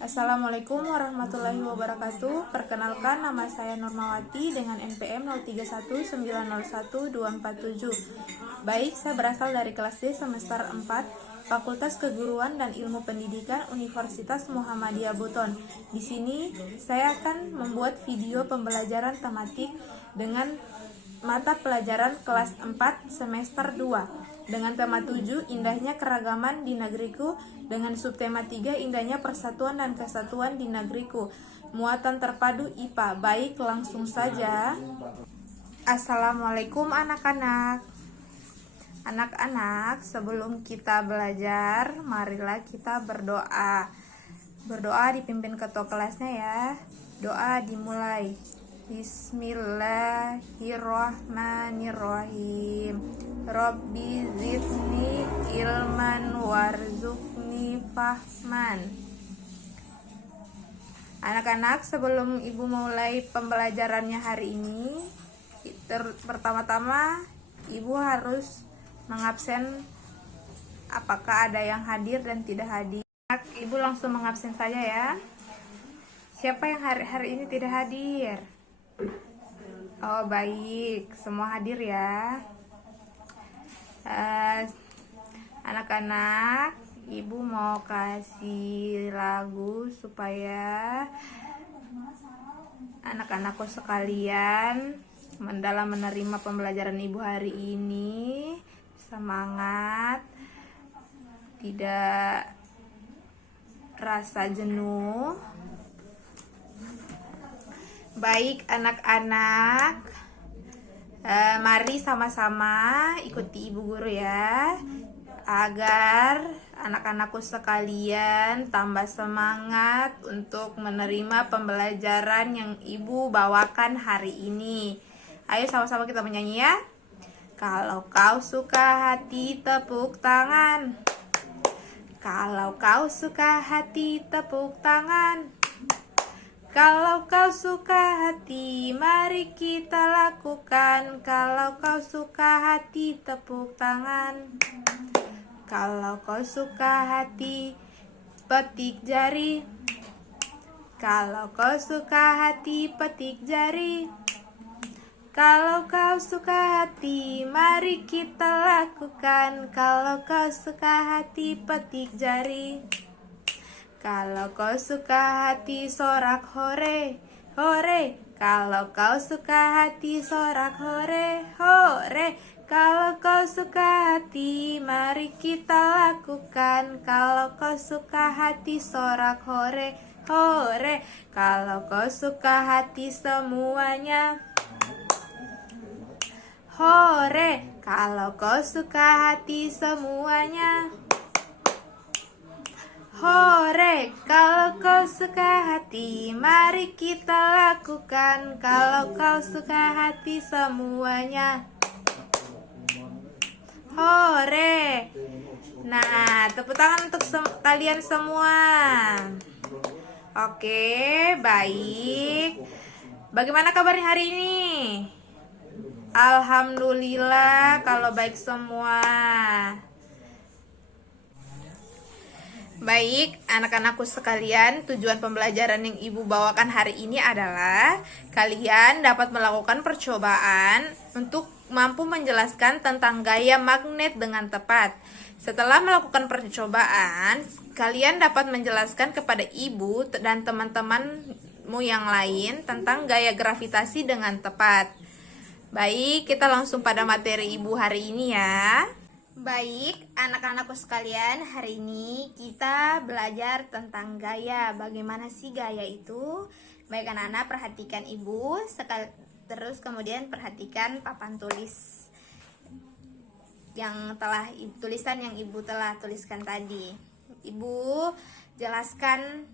Assalamualaikum warahmatullahi wabarakatuh. Perkenalkan, nama saya Nurmawati dengan NPM 0319012447. Baik, saya berasal dari kelas D semester 4, Fakultas Keguruan dan Ilmu Pendidikan Universitas Muhammadiyah Buton. Di sini saya akan membuat video pembelajaran tematik dengan mata pelajaran kelas 4 semester 2 dengan tema 7 indahnya keragaman di negeriku, dengan subtema 3 indahnya persatuan dan kesatuan di negeriku. Muatan terpadu IPA. Baik, langsung saja. Assalamualaikum anak-anak. Anak-anak, sebelum kita belajar, marilah kita berdoa. Berdoa dipimpin ketua kelasnya ya. Doa dimulai. Bismillahirrahmanirrahim. Robbi zidni ilman warzuqni fahman. Anak-anak, sebelum ibu mulai pembelajarannya hari ini, pertama-tama ibu harus mengabsen apakah ada yang hadir dan tidak hadir. Ibu langsung mengabsen saja ya. Siapa yang hari ini tidak hadir? Oh baik, semua hadir ya. Anak-anak, ibu mau kasih lagu supaya anak-anakku sekalian dalam menerima pembelajaran ibu hari ini semangat, tidak rasa jenuh. Baik anak-anak, mari sama-sama ikuti ibu guru ya, agar anak-anakku sekalian tambah semangat untuk menerima pembelajaran yang ibu bawakan hari ini. Ayo sama-sama kita menyanyi ya. Kalau kau suka hati tepuk tangan. Kalau kau suka hati tepuk tangan. Kalau kau suka hati, mari kita lakukan. Kalau kau suka hati, tepuk tangan. Kalau kau suka hati, petik jari. Kalau kau suka hati, petik jari. Kalau kau suka hati, mari kita lakukan. Kalau kau suka hati, petik jari. Kalau kau suka hati, sorak hore, hore. Kalau kau suka hati, sorak hore, hore. Kalau kau suka hati, mari kita lakukan. Kalau kau suka hati, sorak hore, hore. Kalau kau suka hati semuanya, hore. Kalau kau suka hati semuanya, hore. Kalau kau suka hati, mari kita lakukan. Kalau kau suka hati semuanya, hore. Nah, tepuk tangan untuk kalian semua. Oke, baik. Bagaimana kabarnya hari ini? Alhamdulillah kalau baik semua. Baik, anak-anakku sekalian, tujuan pembelajaran yang ibu bawakan hari ini adalah kalian dapat melakukan percobaan untuk mampu menjelaskan tentang gaya magnet dengan tepat. Setelah melakukan percobaan, kalian dapat menjelaskan kepada ibu dan teman-temanmu yang lain tentang gaya gravitasi dengan tepat. Baik, kita langsung pada materi ibu hari ini ya. Baik, anak-anakku sekalian, hari ini kita belajar tentang gaya. Bagaimana sih gaya itu? Baik anak-anak, perhatikan ibu, terus kemudian perhatikan papan tulis yang tulisan yang ibu telah tuliskan tadi. Ibu jelaskan,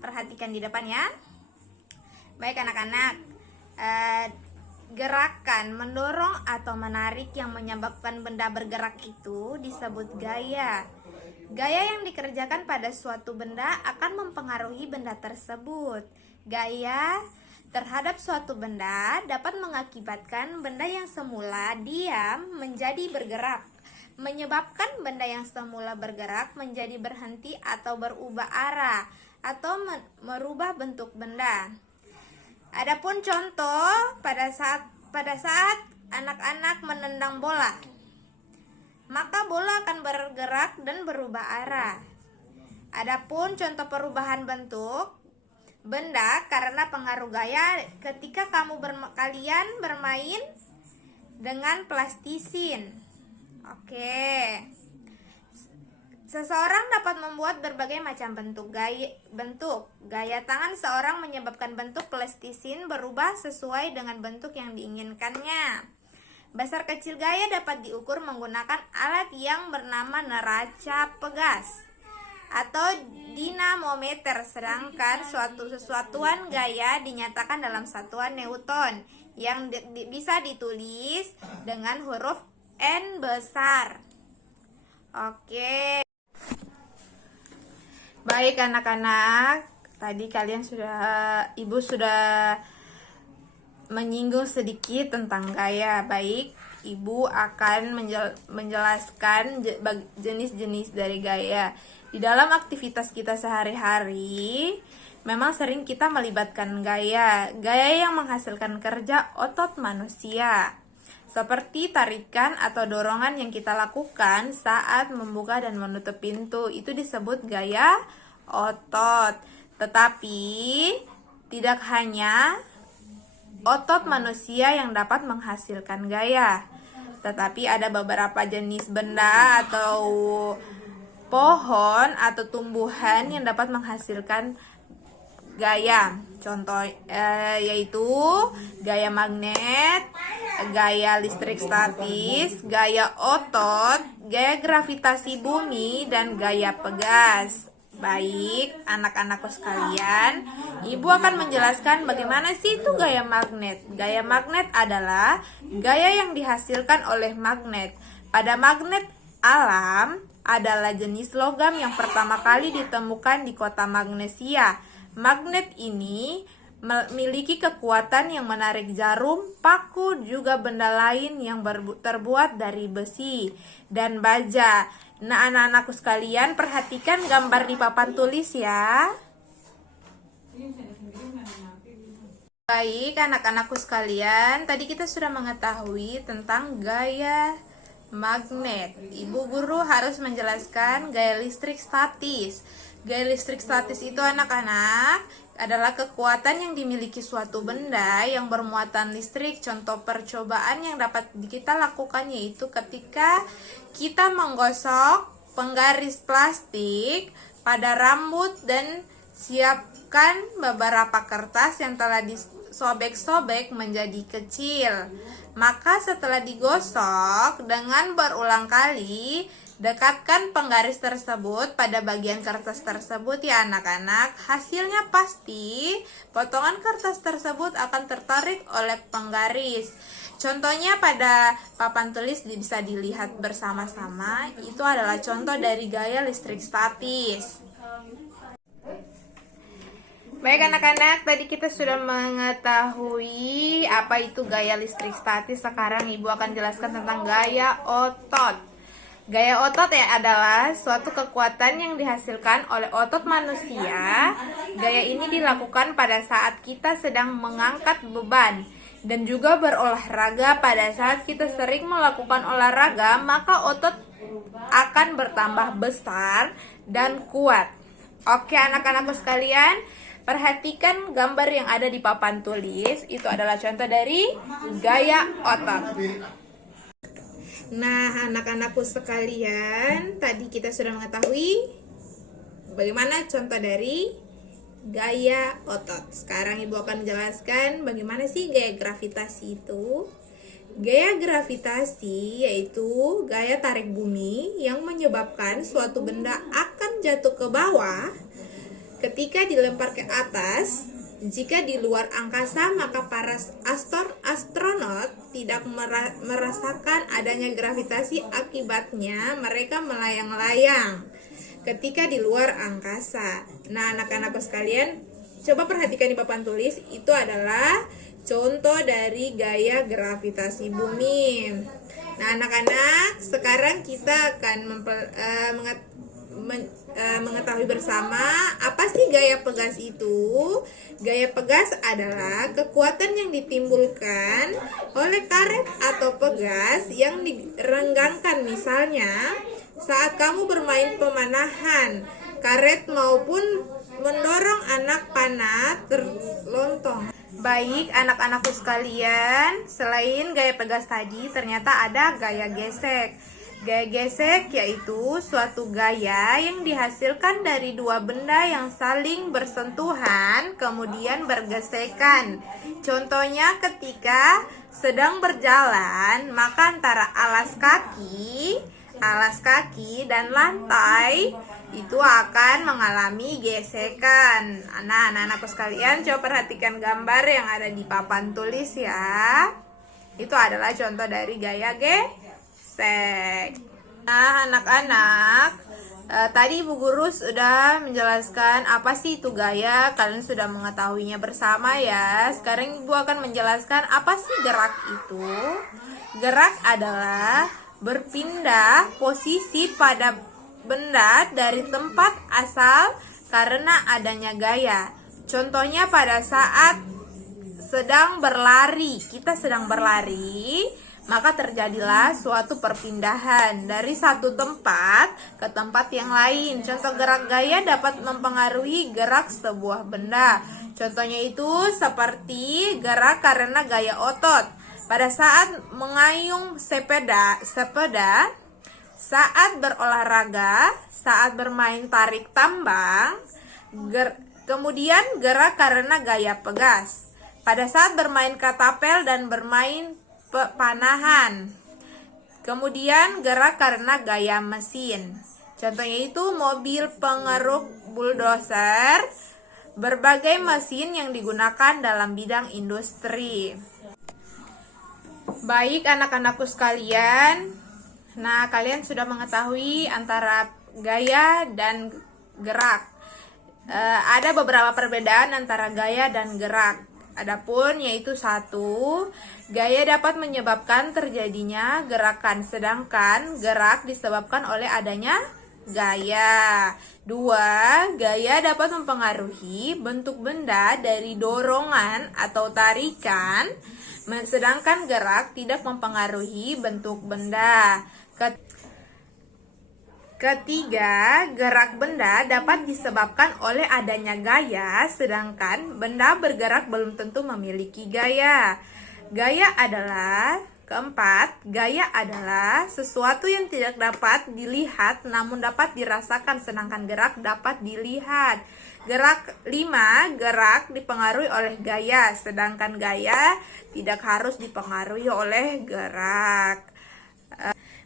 perhatikan di depan ya. Baik anak-anak, gerakan mendorong atau menarik yang menyebabkan benda bergerak itu disebut gaya. Gaya yang dikerjakan pada suatu benda akan mempengaruhi benda tersebut. Gaya terhadap suatu benda dapat mengakibatkan benda yang semula diam menjadi bergerak, menyebabkan benda yang semula bergerak menjadi berhenti atau berubah arah atau merubah bentuk benda. Adapun contoh pada saat anak-anak menendang bola, maka bola akan bergerak dan berubah arah. Adapun contoh perubahan bentuk benda karena pengaruh gaya ketika kalian bermain dengan plastisin. Oke. Seseorang dapat membuat berbagai macam bentuk. Gaya tangan seorang menyebabkan bentuk plastisin berubah sesuai dengan bentuk yang diinginkannya. Besar kecil gaya dapat diukur menggunakan alat yang bernama neraca pegas atau dinamometer, sedangkan sesuatuan gaya dinyatakan dalam satuan Newton yang bisa ditulis dengan huruf N besar. Oke. Baik anak-anak, tadi Ibu sudah menyinggung sedikit tentang gaya. Baik, Ibu akan menjelaskan jenis-jenis dari gaya. Di dalam aktivitas kita sehari-hari, memang sering kita melibatkan gaya yang menghasilkan kerja otot manusia. Seperti tarikan atau dorongan yang kita lakukan saat membuka dan menutup pintu, itu disebut gaya otot. Tetapi tidak hanya otot manusia yang dapat menghasilkan gaya, tetapi ada beberapa jenis benda atau pohon atau tumbuhan yang dapat menghasilkan gaya. Contoh yaitu gaya magnet, gaya listrik statis, gaya otot, gaya gravitasi bumi, dan gaya pegas. Baik, anak-anakku sekalian, Ibu akan menjelaskan bagaimana sih itu gaya magnet. Gaya magnet adalah gaya yang dihasilkan oleh magnet. Pada magnet alam adalah jenis logam yang pertama kali ditemukan di kota Magnesia. Magnet ini memiliki kekuatan yang menarik jarum, paku, juga benda lain yang terbuat dari besi dan baja. Nah, anak-anakku sekalian, perhatikan gambar di papan tulis ya. Baik, anak-anakku sekalian, tadi kita sudah mengetahui tentang gaya magnet. Ibu guru harus menjelaskan gaya listrik statis. Gaya listrik statis itu anak-anak adalah kekuatan yang dimiliki suatu benda yang bermuatan listrik. Contoh percobaan yang dapat kita lakukan yaitu ketika kita menggosok penggaris plastik pada rambut dan siapkan beberapa kertas yang telah disobek-sobek menjadi kecil. Maka setelah digosok dengan berulang kali, dekatkan penggaris tersebut pada bagian kertas tersebut ya anak-anak. Hasilnya pasti potongan kertas tersebut akan tertarik oleh penggaris. Contohnya pada papan tulis bisa dilihat bersama-sama. Itu adalah contoh dari gaya listrik statis. Baik anak-anak, tadi kita sudah mengetahui apa itu gaya listrik statis. Sekarang Ibu akan jelaskan tentang gaya otot. Gaya otot adalah suatu kekuatan yang dihasilkan oleh otot manusia. Gaya ini dilakukan pada saat kita sedang mengangkat beban dan juga berolahraga. Pada saat kita sering melakukan olahraga, maka otot akan bertambah besar dan kuat. Oke anak-anakku sekalian, perhatikan gambar yang ada di papan tulis. Itu adalah contoh dari gaya otot. Nah, anak-anakku sekalian, tadi kita sudah mengetahui bagaimana contoh dari gaya otot. Sekarang Ibu akan menjelaskan bagaimana sih gaya gravitasi itu. Gaya gravitasi yaitu gaya tarik bumi yang menyebabkan suatu benda akan jatuh ke bawah ketika dilempar ke atas. Jika di luar angkasa, maka para astronot tidak merasakan adanya gravitasi, akibatnya mereka melayang-layang ketika di luar angkasa. Nah, anak-anakku sekalian, coba perhatikan di papan tulis, itu adalah contoh dari gaya gravitasi bumi. Nah, anak-anak, sekarang kita akan mengetahui bersama apa sih gaya pegas itu. Gaya pegas adalah kekuatan yang ditimbulkan oleh karet atau pegas yang direnggangkan, misalnya saat kamu bermain pemanahan karet maupun mendorong anak panah terlontong. Baik anak-anakku sekalian, selain gaya pegas tadi ternyata ada gaya gesek. Gaya gesek yaitu suatu gaya yang dihasilkan dari dua benda yang saling bersentuhan kemudian bergesekan. Contohnya ketika sedang berjalan, maka antara alas kaki dan lantai itu akan mengalami gesekan. Nah, anak-anakku sekalian, coba perhatikan gambar yang ada di papan tulis ya. Itu adalah contoh dari gaya gesek. Nah, anak-anak, tadi Ibu Guru sudah menjelaskan apa sih itu gaya. Kalian sudah mengetahuinya bersama ya. Sekarang Ibu akan menjelaskan apa sih gerak itu. Gerak adalah berpindah posisi pada benda dari tempat asal karena adanya gaya. Contohnya pada saat kita sedang berlari, maka terjadilah suatu perpindahan dari satu tempat ke tempat yang lain. Contoh gerak gaya dapat mempengaruhi gerak sebuah benda. Contohnya itu seperti gerak karena gaya otot. Pada saat mengayuh sepeda, saat berolahraga, saat bermain tarik tambang, kemudian gerak karena gaya pegas. Pada saat bermain katapel dan bermain panahan, kemudian gerak karena gaya mesin. Contohnya itu mobil pengeruk bulldozer, berbagai mesin yang digunakan dalam bidang industri. Baik anak-anakku sekalian, nah kalian sudah mengetahui antara gaya dan gerak. Ada beberapa perbedaan antara gaya dan gerak. Adapun yaitu satu, gaya dapat menyebabkan terjadinya gerakan, sedangkan gerak disebabkan oleh adanya gaya. Dua, gaya dapat mempengaruhi bentuk benda dari dorongan atau tarikan, sedangkan gerak tidak mempengaruhi bentuk benda. Ketiga, gerak benda dapat disebabkan oleh adanya gaya, sedangkan benda bergerak belum tentu memiliki gaya. Keempat, gaya adalah sesuatu yang tidak dapat dilihat namun dapat dirasakan, sedangkan gerak dapat dilihat. Gerak dipengaruhi oleh gaya, sedangkan gaya tidak harus dipengaruhi oleh gerak.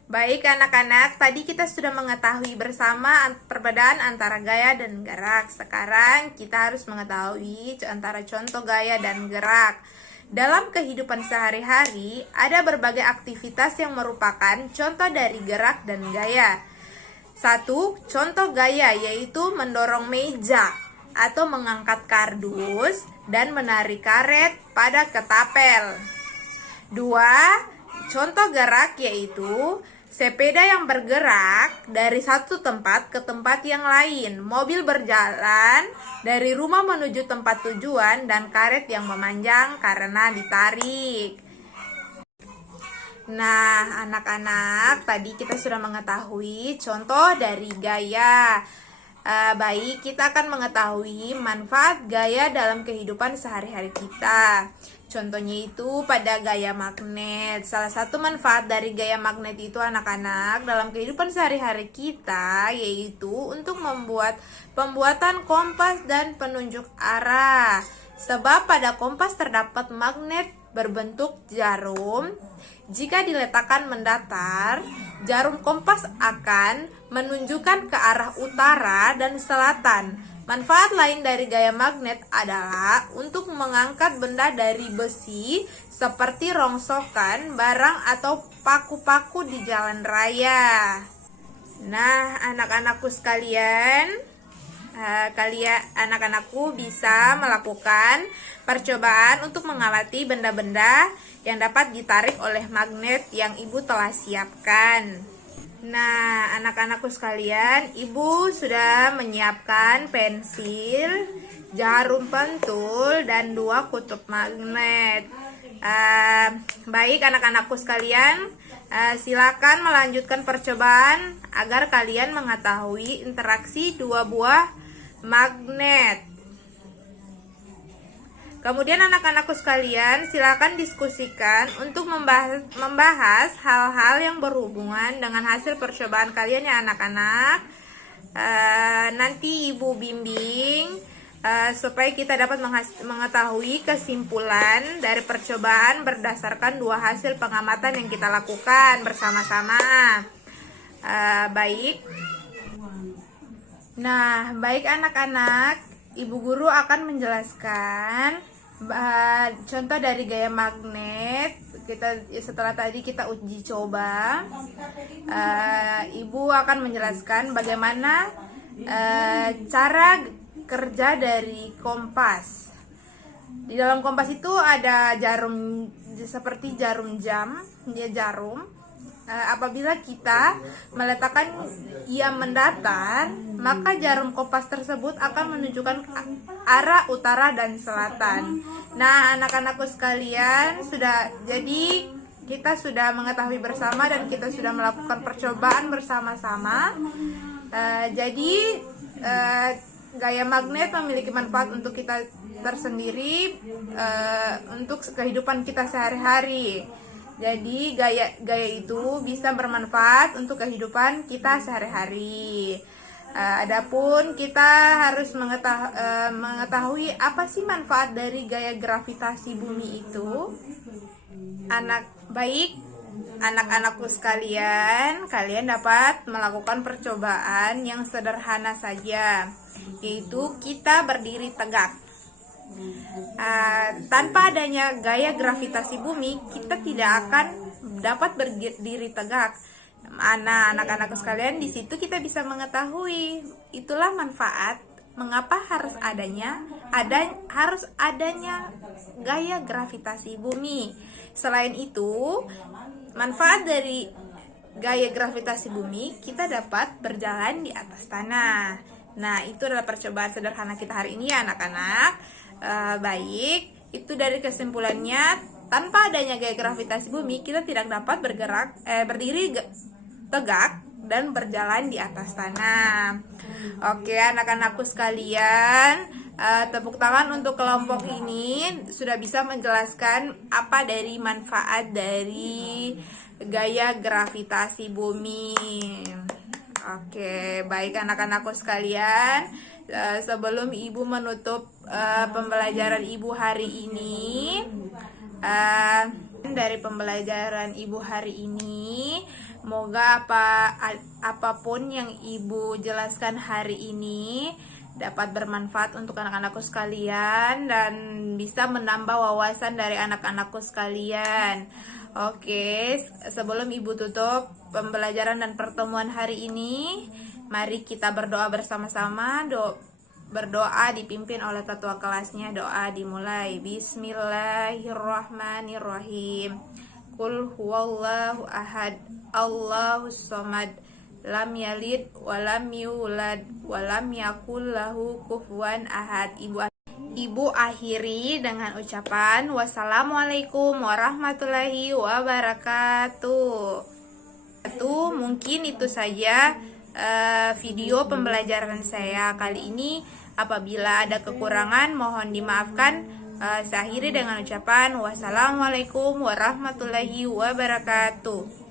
Baik anak-anak, tadi kita sudah mengetahui bersama perbedaan antara gaya dan gerak. Sekarang kita harus mengetahui antara contoh gaya dan gerak. Dalam kehidupan sehari-hari, ada berbagai aktivitas yang merupakan contoh dari gerak dan gaya. Satu, contoh gaya yaitu mendorong meja atau mengangkat kardus dan menarik karet pada ketapel. Dua, contoh gerak yaitu sepeda yang bergerak dari satu tempat ke tempat yang lain, mobil berjalan dari rumah menuju tempat tujuan, dan karet yang memanjang karena ditarik. Nah, anak-anak, tadi kita sudah mengetahui contoh dari gaya. Baik, kita akan mengetahui manfaat gaya dalam kehidupan sehari-hari kita. Contohnya itu pada gaya magnet. Salah satu manfaat dari gaya magnet itu anak-anak dalam kehidupan sehari-hari kita yaitu untuk pembuatan kompas dan penunjuk arah. Sebab pada kompas terdapat magnet berbentuk jarum. Jika diletakkan mendatar, jarum kompas akan menunjukkan ke arah utara dan selatan. Manfaat lain dari gaya magnet adalah untuk mengangkat benda dari besi seperti rongsokan, barang atau paku-paku di jalan raya. Nah, anak-anakku sekalian, kalian anak-anakku bisa melakukan percobaan untuk mengamati benda-benda yang dapat ditarik oleh magnet yang ibu telah siapkan. Nah, anak-anakku sekalian, ibu sudah menyiapkan pensil, jarum pentul, dan 2 kutub magnet. Baik anak-anakku sekalian, silakan melanjutkan percobaan agar kalian mengetahui interaksi 2 buah magnet. Kemudian anak-anakku sekalian, silakan diskusikan untuk membahas hal-hal yang berhubungan dengan hasil percobaan kalian ya anak-anak. Nanti ibu bimbing supaya kita dapat mengetahui kesimpulan dari percobaan berdasarkan 2 hasil pengamatan yang kita lakukan bersama-sama. Baik. Nah, baik anak-anak, ibu guru akan menjelaskan contoh dari gaya magnet. Setelah tadi kita uji coba, ibu akan menjelaskan bagaimana cara kerja dari kompas. Di dalam kompas itu ada jarum, seperti jarum jam, dia jarum. Apabila kita meletakkan ia mendatar, maka jarum kompas tersebut akan menunjukkan arah utara dan selatan. Nah, anak-anakku sekalian, kita sudah mengetahui bersama dan kita sudah melakukan percobaan bersama-sama. Gaya magnet memiliki manfaat untuk kita tersendiri, untuk kehidupan kita sehari-hari. Jadi gaya itu bisa bermanfaat untuk kehidupan kita sehari-hari. Adapun kita harus mengetahui apa sih manfaat dari gaya gravitasi bumi itu. Anak-anakku sekalian, kalian dapat melakukan percobaan yang sederhana saja, yaitu kita berdiri tegak. Tanpa adanya gaya gravitasi bumi, kita tidak akan dapat berdiri tegak. Anak-anakku sekalian, di situ kita bisa mengetahui itulah manfaat mengapa harus adanya gaya gravitasi bumi. Selain itu, manfaat dari gaya gravitasi bumi, kita dapat berjalan di atas tanah. Nah, itu adalah percobaan sederhana kita hari ini ya anak-anak. Baik, itu dari kesimpulannya, tanpa adanya gaya gravitasi bumi, kita tidak dapat berdiri tegak dan berjalan di atas tanah. Oke, anak-anakku sekalian, tepuk tangan untuk kelompok ini sudah bisa menjelaskan apa dari manfaat dari gaya gravitasi bumi. Oke, baik anak-anakku sekalian, sebelum ibu menutup pembelajaran ibu hari ini, dari pembelajaran ibu hari ini, semoga apapun yang ibu jelaskan hari ini dapat bermanfaat untuk anak-anakku sekalian dan bisa menambah wawasan dari anak-anakku sekalian. Oke, sebelum ibu tutup pembelajaran dan pertemuan hari ini, mari kita berdoa bersama-sama. Berdoa dipimpin oleh ketua kelasnya. Doa dimulai. Bismillahirrahmanirrahim. Qul huwallahu ahad, Allahus samad, lam yalid walam yulad walam yakul lahu kufuwan ahad. Ibu akhiri dengan ucapan wassalamualaikum warahmatullahi wabarakatuh. Mungkin itu saja video pembelajaran saya kali ini. Apabila ada kekurangan mohon dimaafkan. Saya akhiri dengan ucapan wassalamualaikum warahmatullahi wabarakatuh.